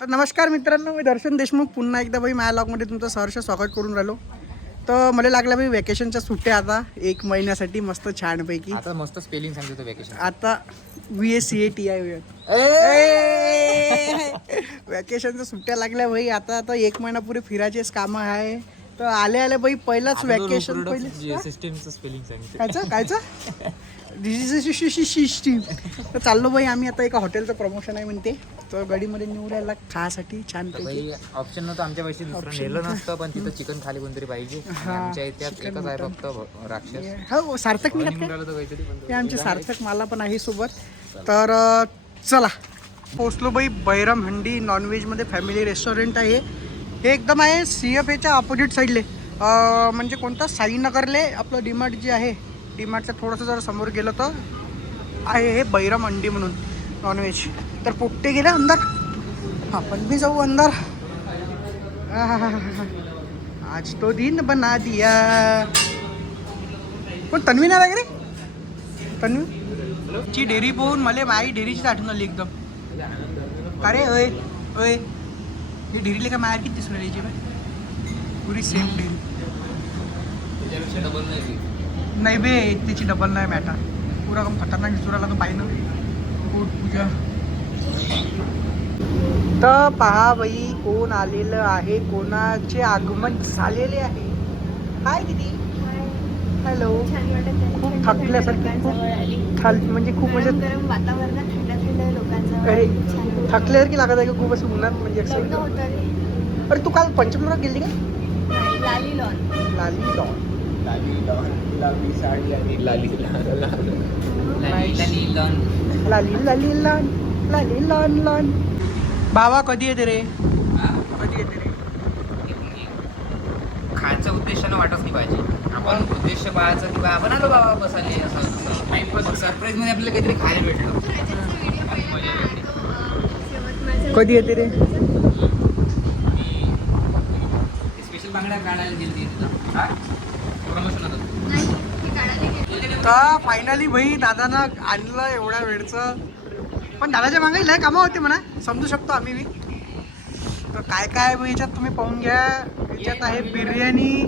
तर नमस्कार मित्रांनो, मी दर्शन देशमुख पुन्हा एकदा भाई माझ्या लॉगमध्ये तुमचं सहर्ष स्वागत करून राहिलो. तर मला लागलं भाई वेकेशनच्या सुट्ट्या आता 1 महिन्यासाठी मस्त छानपैकी. आता मस्त स्पेलिंग सांगतो वेकेशन. आता VACATI वेकेशनच्या सुट्ट्या लागल्या भाई. आता 1 महिना पुरे फिरायचेच कामं आहे. तर आले भाई पहिलाच वेकेशन. पहिले सिस्टीमचं स्पेलिंग सांगतो. कायचं तर चाललो भाई आम्ही आता एका हॉटेलचं प्रमोशन आहे म्हणते. तर गाडीमध्ये निवडायला खासाठी छान भाई ऑप्शन नव्हतं आमच्या पैसे दुसरं नेलं नसतं, पण तिथं चिकन खाली कोणतरी पाहिजे. आमच्या इतिहास एकच आहे फक्त राक्षस. हो सार्थक हे आमचे सार्थक मला पण आहे सोबत. तर चला पोचलो भाई. बैरम हंडी नॉनव्हेजमध्ये फॅमिली रेस्टॉरंट आहे. हे एकदम आहे CFAच्या ऑपोजिट साईडले, म्हणजे कोणतं साईनगरले आपलं डीमार्ट जे आहे, डीमार्टच्या थोडंसं जर समोर गेलं तर आहे हे बैरम हंडी म्हणून नॉनव्हेज. तर पोट्टे गेले अंदर, आपण भी जाऊ अंदर. आज तो दिन बना दिया. पण तन्वी नाही लागे रे. तन्वीची डेअरी पाहून मला माझी डेअरीचीच आठवण आली एकदम. का रे ओय ओय ही डेअरीला का मायार किती दिसून राहिली बा, पुरी सेम डेअरी. नाही बे, त्याची डबल नाही मॅटर. पुरा कम खतरनाक दिसून राहिला तो पाहिजे. पोट पूजा. तर पहा बाई कोण आलेलं आहे, कोणाचे आगमन झालेले आहे. हाय किती हॅलो. खूप थकल्यासारखी, म्हणजे खूप म्हणजे अरे थकल्यासारखी लागत आहे का खूप असं उन्हात. म्हणजे अरे तू काल पंचमला गेली का? लाली लॉन. बाबा कधी येते रे? खायचं उद्देशानं वाटत नाही पाहिजे. आपण उद्देश पाहायचं की आपण आलो बाबा बसाले असं सरप्राईज मध्ये आपल्याला काहीतरी खायला भेटलं. कधी येते रे? स्पेशल बांगड्या काढायला गेली प्रमोशन होतं. तर फायनली भाई दादानं आणलं एवढ्या वेळचं. पण दादाच्या मागे लय कामं होते म्हणा, समजू शकतो आम्ही बी. तर काय काय भाई याच्यात तुम्ही पाहून घ्या. याच्यात आहे बिर्याणी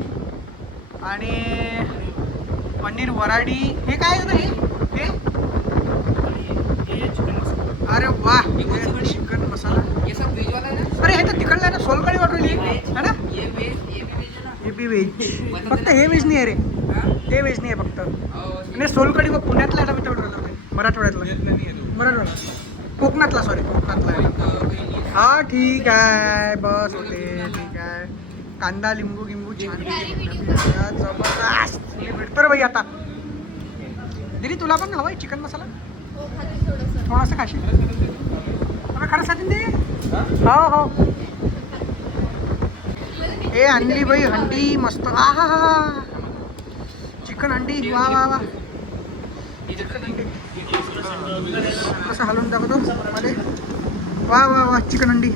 आणि पनीर वराडी. हे काय आहे हे? अरे वा, चिकन मसाला. हे सब व्हेजवाला आहे ना? अरे हे तर तिकडलं आहे ना, सोलकढी वाटवली आहे ना. हे बी व्हेज. फक्त हे व्हेज नाही आहे रे, ते व्हेज नाही आहे फक्त. आणि सोलकढी व पुण्यातला आहे ना, मी तेवढं मराठवाड्यातला कोकणातला, सॉरी कोकणातला आहे. हा ठीक आहे, बस होते. ठीक आहे. कांदा लिंबू छान जबरदस्त भेटतो रे भाई. आता दिदी तुला पण हवं आहे चिकन मसाला? थोडासा खाशील? खरंच सांगेन दे. हो हे आणली बाई हंडी मस्त. हा चिकन हंडी. वा कसं हलवून दाखवतो मध्ये. वा चिकन हंडी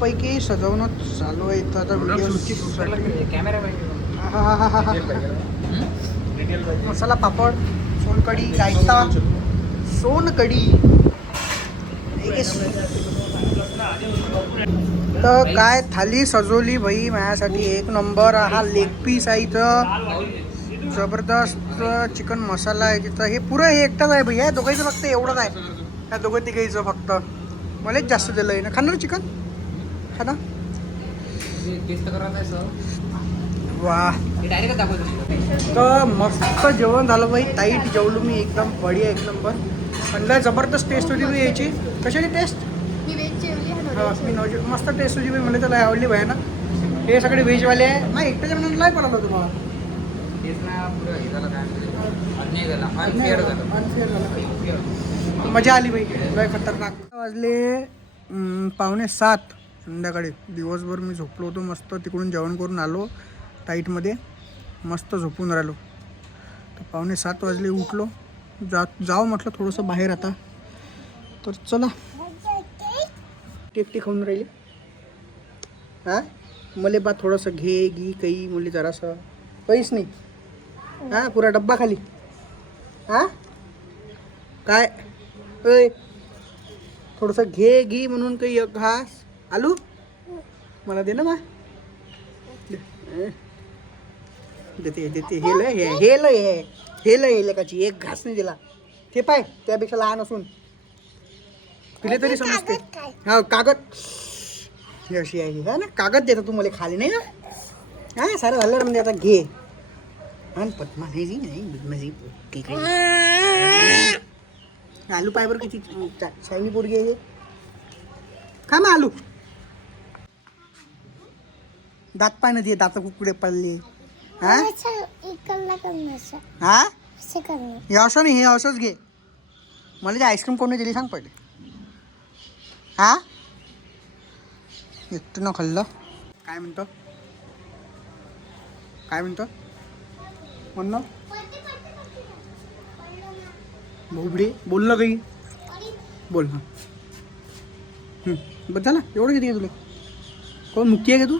पैकी सजवणं चालू आहे इथं आता व्हिडिओ. कॅमेरा मसाला पापड, सोलकढी, रायता, सोनकढी. तर काय थाली सजवली भाई माझ्यासाठी. 1 नंबर. हा लेग पीस आहे इथं, जबरदस्त चिकन मसाला आहे तिथं. हे पुरं हे एकटाच आहे भैया, दोघांचं फक्त एवढंच आहे. त्या दोघं तिघांचं फक्त. मलाच जास्त दिलं आहे ना. खाणार चिकन खा ना. वा तर मस्त जेवण झालं भाई. टाईट जेवलो मी एकदम बढिया, 1 नंबर. म्हणलं जबरदस्त टेस्ट होती मी यायची. कशाची टेस्ट? मी नॉनव्हेज मस्त टेस्ट होती. मला त्याला आवडली भाई ना. हे सगळे व्हेजवाले आहे. नाही एकट्याच्या म्हणून नाही पडला तुम्हाला. मजा आली भाई, लय खतरनाक. वाजले 6:45 संध्याकाळी. दिवसभर मी झोपलो होतो मस्त. तिकडून जेवण करून आलो टाईटमध्ये, मस्त झोपून राहिलो. तर 6:45 वाजले, उठलो. जाऊ म्हटलं थोडंसं बाहेर आता. तर चला. टेकटी खाऊन राहिली. हां मले बा थोडंसं घे काही मुली जरासं काहीच नाही. हां पुरा डब्बा खाली. हां काय थोडंसं घे म्हणून काही एक घास. आलू मला दे ना मा. देते देते. हे लय लेकाची एक घास नाही दिला. ते पाय त्यापेक्षा लहान असून तुला तरी समजते. हा कागद ही अशी आहे हा ना. कागद देता तू मला खाली नाही ना. हा सारं झालं म्हणजे आता घे. आणि पद्माजी नाही आलू पाय बरं किती शायनी पोरगी आहे. खा ना आलू. दात पाय ना ते दात कुकडे पडले. हा हा हे असं नाही. हे असंच घे. मला ते आईस्क्रीम कोणी दिली सांग पहिले. हा एकटं न खाल्लं. काय म्हणतो म्हणणं भोबडे बोल ना काही. बोल ना. बस झालं एवढं किती आहे तुला. कोण मुक्ती आहे का तू.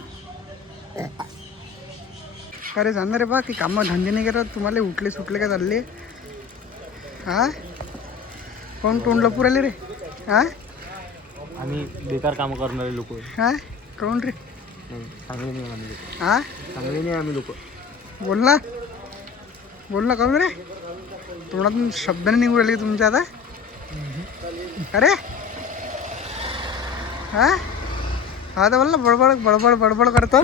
अरे जाणार रे बा की कामं धंदे नाही करत तुम्हाला. उठले सुटले का चालले. हा कोण तोंड लपू राहिले रे. हा आम्ही बेकार कामं करणारे लोक. हा कोण रे. चांगले नाही आम्ही लोक. हा चांगले नाही आम्ही लोक. बोल ना कोण रे. तोंडातून शब्दाने निघू राहिले तुमच्या आता. अरे हा हा तर बोल ना. बडबड करतो.